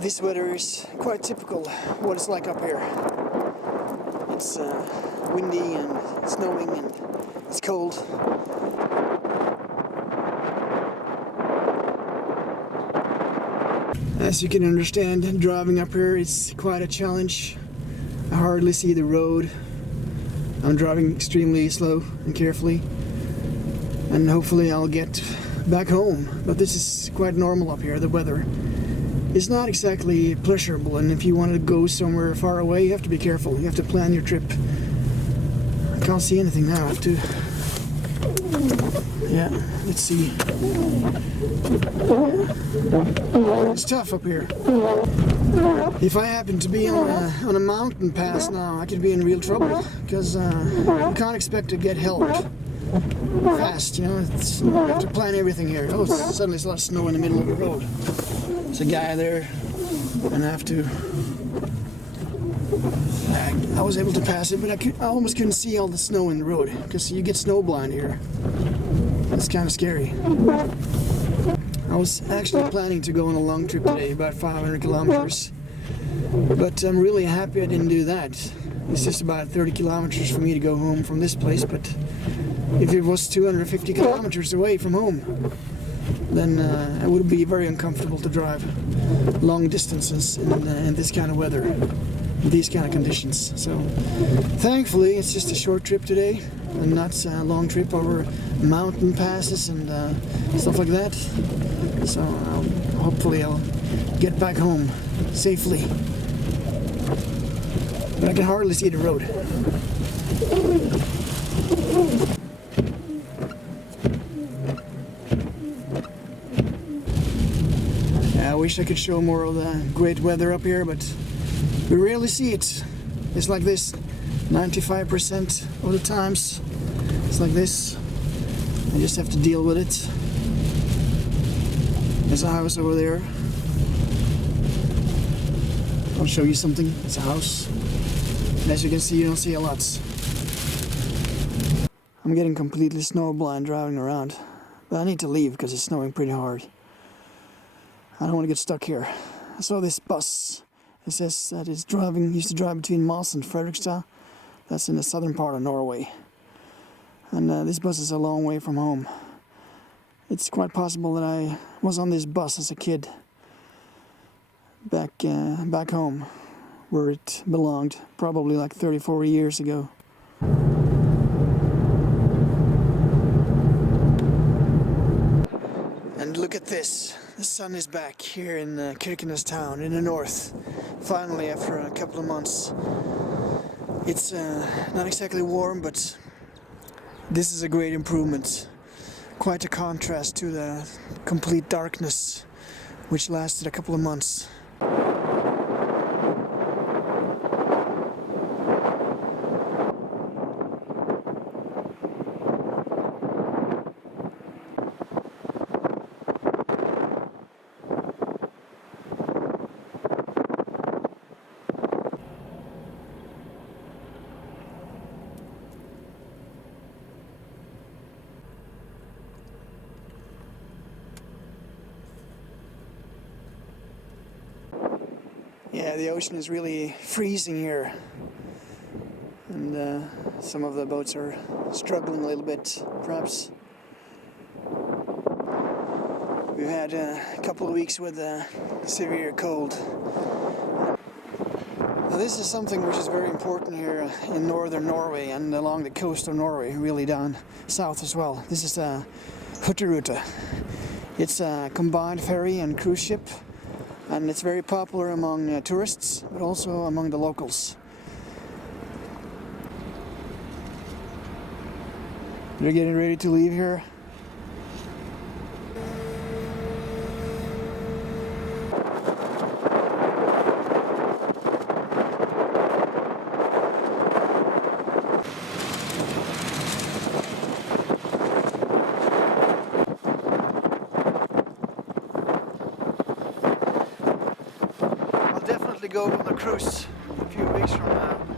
This weather is quite typical what it's like up here. It's windy and snowing and it's cold. As you can understand, driving up here is quite a challenge. I hardly see the road. I'm driving extremely slow and carefully, and hopefully I'll get back home. But this is quite normal up here. The weather is not exactly pleasurable, and if you want to go somewhere far away, you have to be careful. You have to plan your trip. I can't see anything now. I have to... Yeah, let's see. It's tough up here. If I happen to be on a mountain pass now, I could be in real trouble, because you can't expect to get help fast, you know. You have to plan everything here. Oh, suddenly there's a lot of snow in the middle of the road. There's a guy there, and I have to... I was able to pass it, but I almost couldn't see all the snow in the road, because you get snow blind here. It's kind of scary. I was actually planning to go on a long trip today, about 500 kilometers. But I'm really happy I didn't do that. It's just about 30 kilometers for me to go home from this place, but if it was 250 kilometers away from home, then it would be very uncomfortable to drive long distances in this kind of weather, in these kind of conditions. So thankfully it's just a short trip today, and not a long trip over mountain passes and stuff like that. So hopefully I'll get back home safely. But I can hardly see the road. I wish I could show more of the great weather up here, but we rarely see it. It's like this 95% of the times. It's like this. I just have to deal with it. There's a house over there. I'll show you something. It's a house. And as you can see, you don't see a lot. I'm getting completely snowblind driving around. But I need to leave because it's snowing pretty hard. I don't want to get stuck here. I saw this bus. It says that it's used to drive between Moss and Fredrikstad. That's in the southern part of Norway. And this bus is a long way from home. It's quite possible that I was on this bus as a kid. Back home, where it belonged, probably like 30, 40 years ago. And look at this. The sun is back here in Kirkenes town in the north. Finally, after a couple of months. It's not exactly warm, but this is a great improvement. Quite a contrast to the complete darkness, which lasted a couple of months. Yeah, the ocean is really freezing here, and some of the boats are struggling a little bit, perhaps. We've had a couple of weeks with severe cold. Now, this is something which is very important here in Northern Norway and along the coast of Norway, really down south as well. This is a Hurtigruten. It's a combined ferry and cruise ship. And it's very popular among tourists, but also among the locals. They're getting ready to leave here. Go on the cruise a few weeks from now.